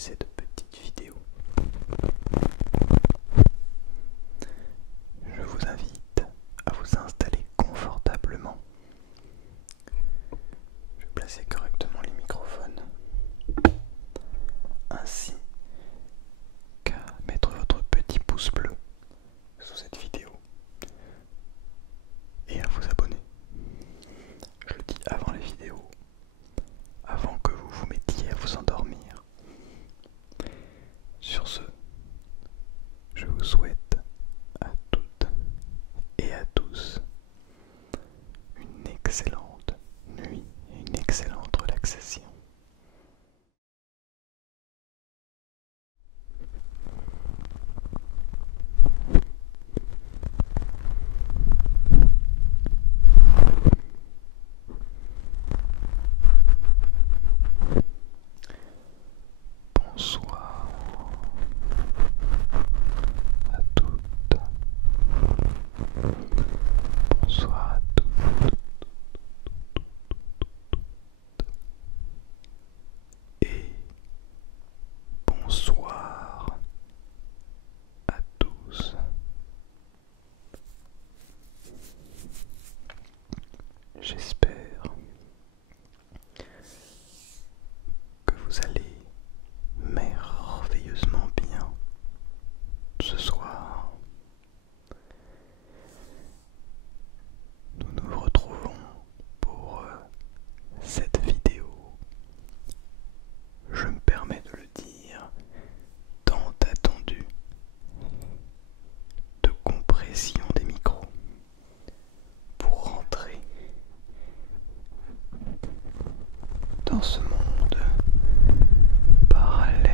cette petite vidéo. Je vous invite à vous installer confortablement. Je vais placer correctement les microphones, ainsi qu'à mettre votre petit pouce bleu sous cette vidéo et à vous abonner. Je le dis avant la vidéo, avant que vous vous mettiez à vous endormir. Sur ce, je vous souhaite à toutes et à tous une excellente nuit et une excellente relaxation. Bonsoir à toutes. Bonsoir à toutes. Et bonsoir à tous. J'espère que vous allez merveilleusement bien ce soir. Nous nous retrouvons pour cette vidéo. Je me permets de le dire, tant attendu, de compression des micros pour rentrer dans ce monde parallèle.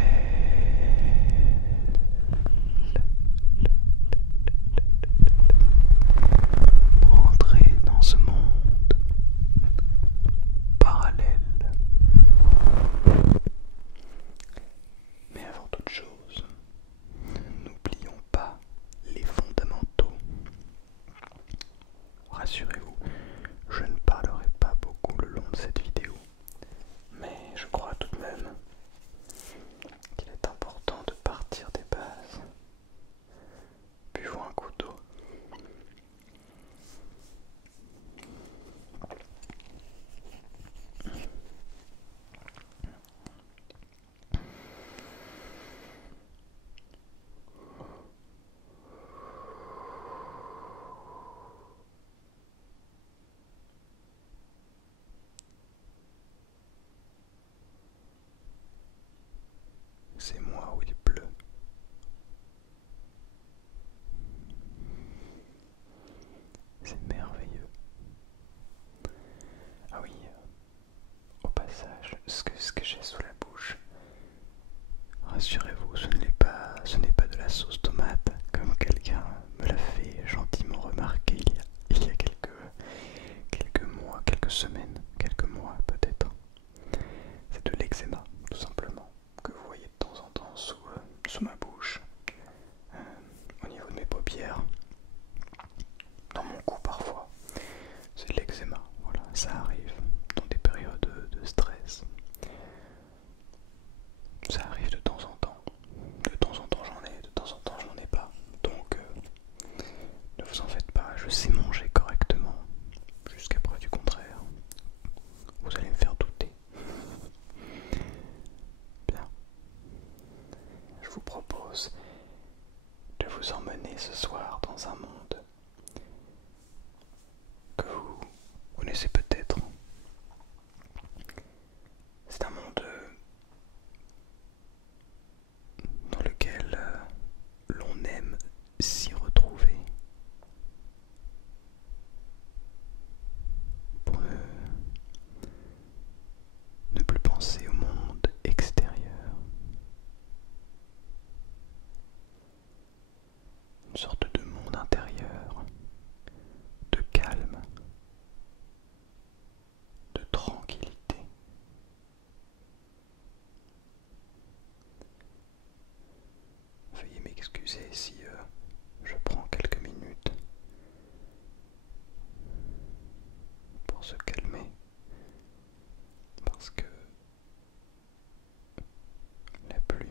Pour entrer dans ce monde parallèle. Mais avant toute chose, n'oublions pas les fondamentaux. Rassurez-vous, je ne parlerai pas beaucoup le long de cette vidéo, mais je crois tout de même qu'il est important de partir des bases. Buvons un coup d'eau. C'est moi où il pleut. C'est merveilleux. Ah oui, au passage, ce que j'ai sous la bouche, rassurez-vous, ce n'est pas de la sauce tomate, comme quelqu'un me l'a fait gentiment remarquer il y a quelques mois, quelques semaines, quelques mois peut-être. C'est de l'eczéma, tout simplement, que vous voyez de temps en temps sous ma bouche, au niveau de mes paupières, dans mon cou parfois. C'est de l'eczéma, voilà, ça arrive dans des périodes de stress. Ça arrive de temps en temps. De temps en temps j'en ai, de temps en temps j'en ai pas. Donc ne vous en faites pas, je sais manger correctement. Jusqu'à preuve du contraire. Vous allez me faire douter. Bien. Je vous propose de vous emmener ce soir dans un monde que vous connaissez peut-être. C'est un monde dans lequel l'on aime s'y retrouver pour ne plus penser au monde extérieur. Une sorte de monde intérieur, de calme, de tranquillité. Veuillez m'excuser si je prends quelques minutes pour se calmer, parce que la pluie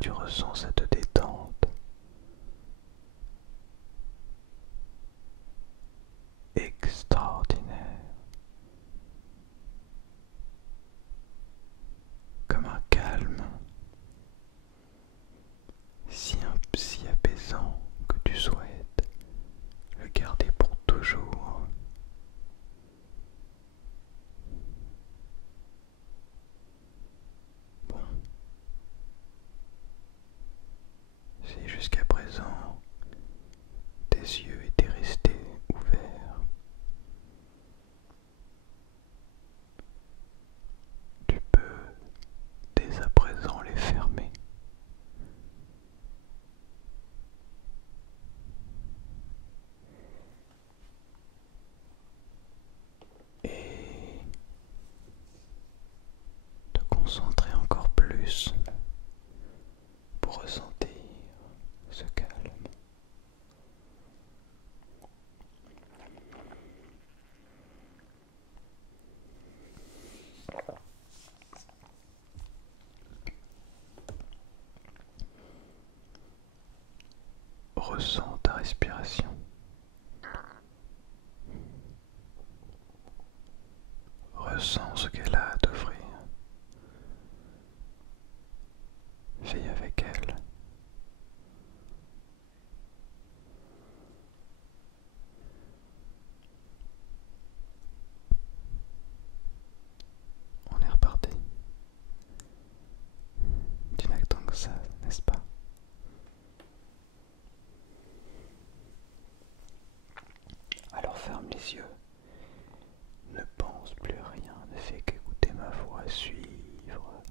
tu ressens cette détente extraordinaire, comme un calme si apaisant que tu souhaites le garder pour toujours. Bon, si jusqu'à présent tes yeux étaient restés ouverts, tu peux dès à présent les fermer. Et te concentrer encore plus pour ressentir ce calme. Ressens ta respiration. Ressens ce qu'elle a à t'offrir. Fais avec elle. On est reparti. Tu n'as que tant que ça, n'est-ce pas? Alors ferme les yeux. Ne pense plus à rien, ne fais qu'écouter ma voix, suivre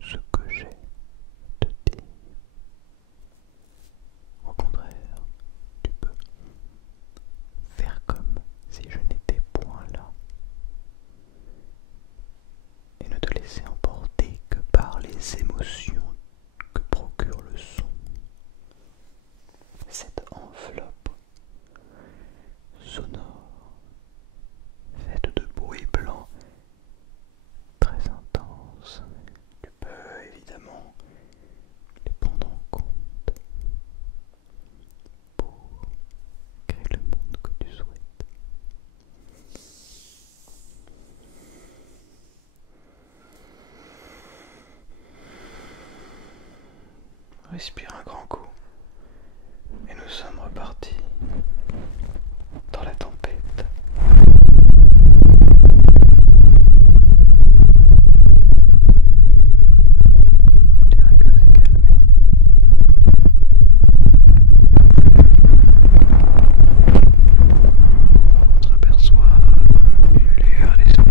ce que j'ai à te dire. Au contraire, tu peux faire comme si je n'étais point là et ne te laisser emporter que par les émotions que procure le son. Cette enveloppe sonore faite de bruits blancs très intenses. Tu peux évidemment les prendre en compte pour créer le monde que tu souhaites. Respire un grand coup et nous sommes repartis dans la tempête. On dirait que ça s'est calmé. On s'aperçoit une lueur d'espoir.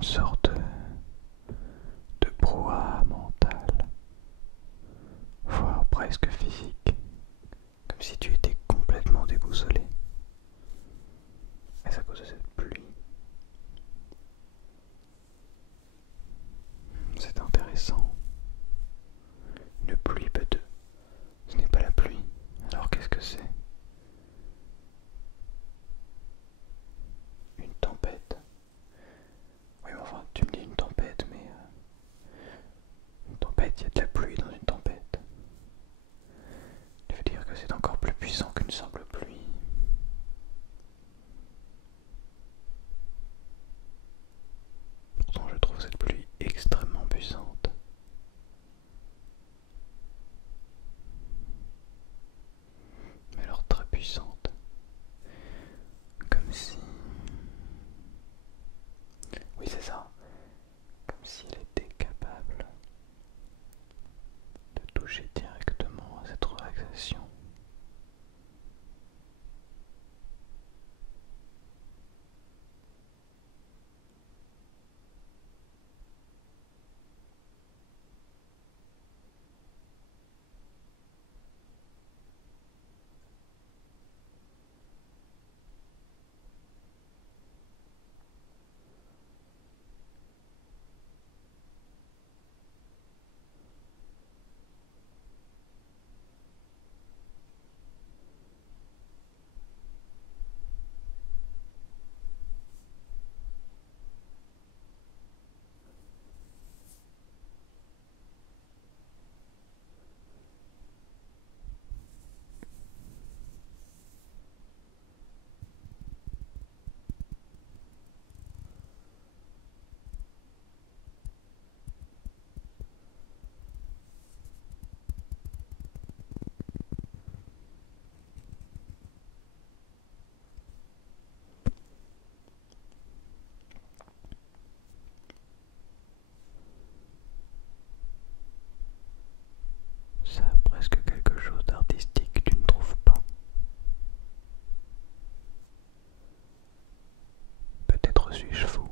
une sorte de brouhaha mental, voire presque physique, comme si tu étais complètement déboussolé. Est-ce à cause de cette pluie? C'est intéressant. Une pluie peut-être. Ce n'est pas la pluie. Alors qu'est-ce que c'est? Une tempête. Oui, mais enfin, tu me dis une tempête, mais une tempête, il y a de la pluie dans une tempête. Tu veux dire que c'est encore plus puissant qu'une simple pluie? Pourtant, je trouve cette pluie extrêmement puissante. Mais alors très puissante. Comme si... Oui, c'est ça. Comme si elle était capable de toucher directement à cette relaxation. Ça a presque quelque chose d'artistique, tu ne trouves pas? Peut-être suis-je fou.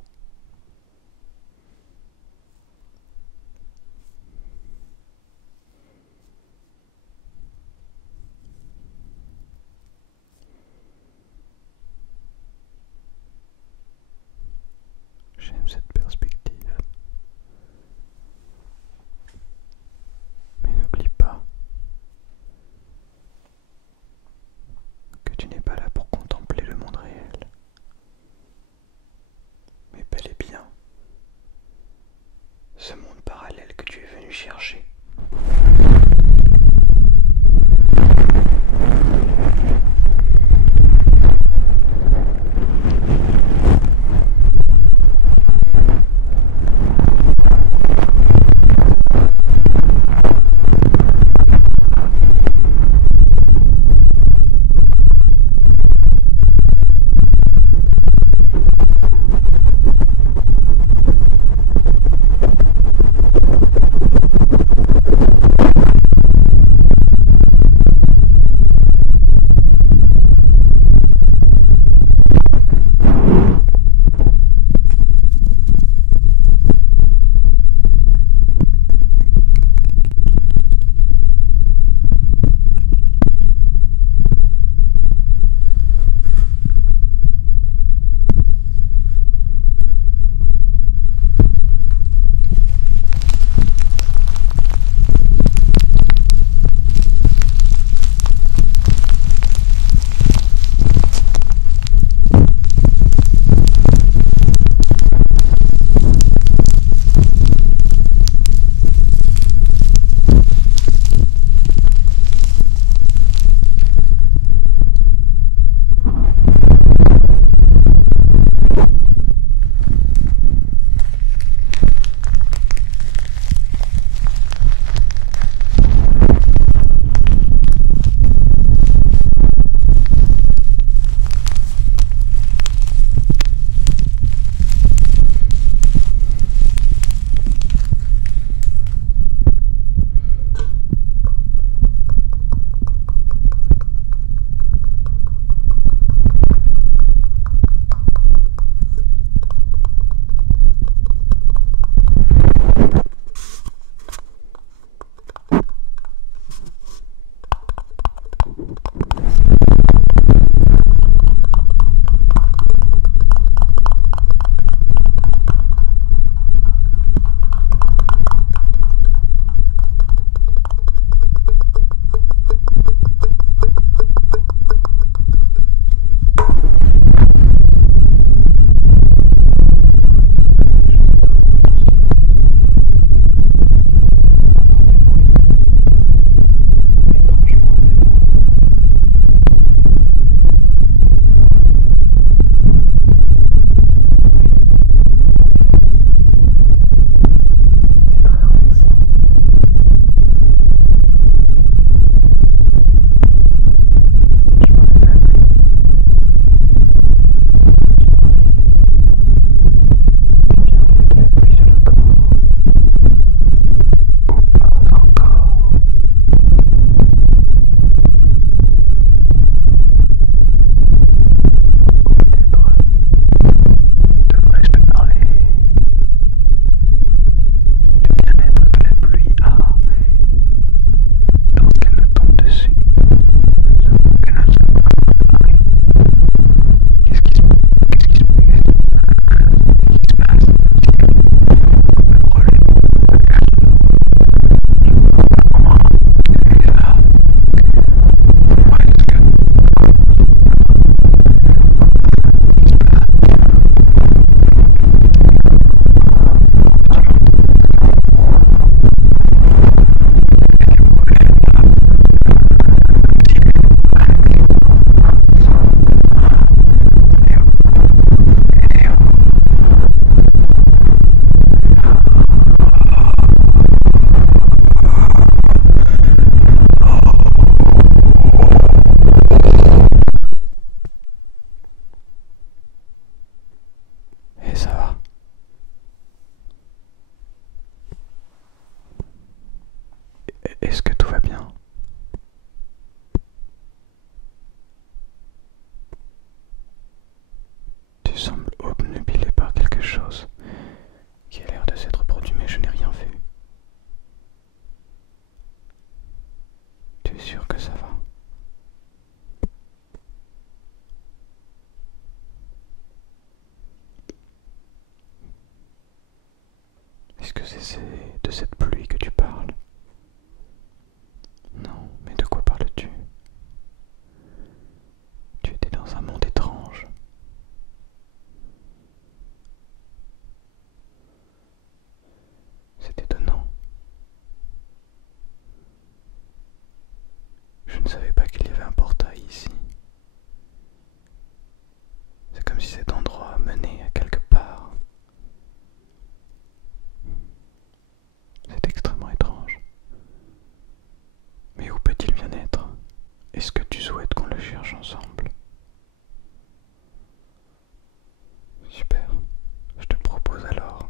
J'aime cette perspective. Mais n'oublie pas que tu n'es pas là pour contempler le monde réel, mais bel et bien ce monde parallèle que tu es venu chercher. Puisque de cette pluie que tu parles. Non, mais de quoi parles-tu? Tu étais dans un monde étrange. C'est étonnant. Je ne savais pas qu'il y avait un portail ici. C'est comme si cet endroit menait à quelque part. C'est extrêmement étrange. Mais où peut-il bien être? Est-ce que tu souhaites qu'on le cherche ensemble? Super. Je te propose alors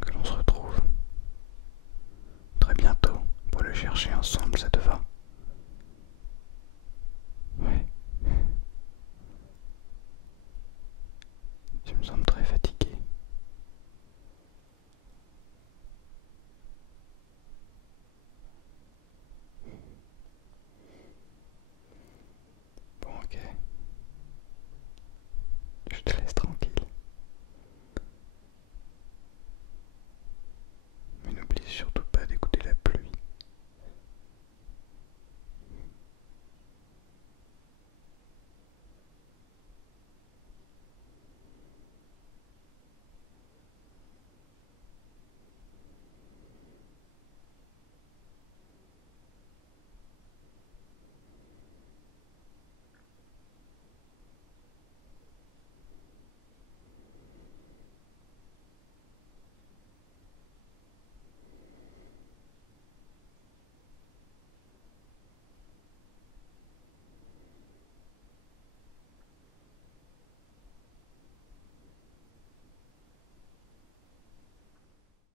que l'on se retrouve très bientôt pour le chercher ensemble.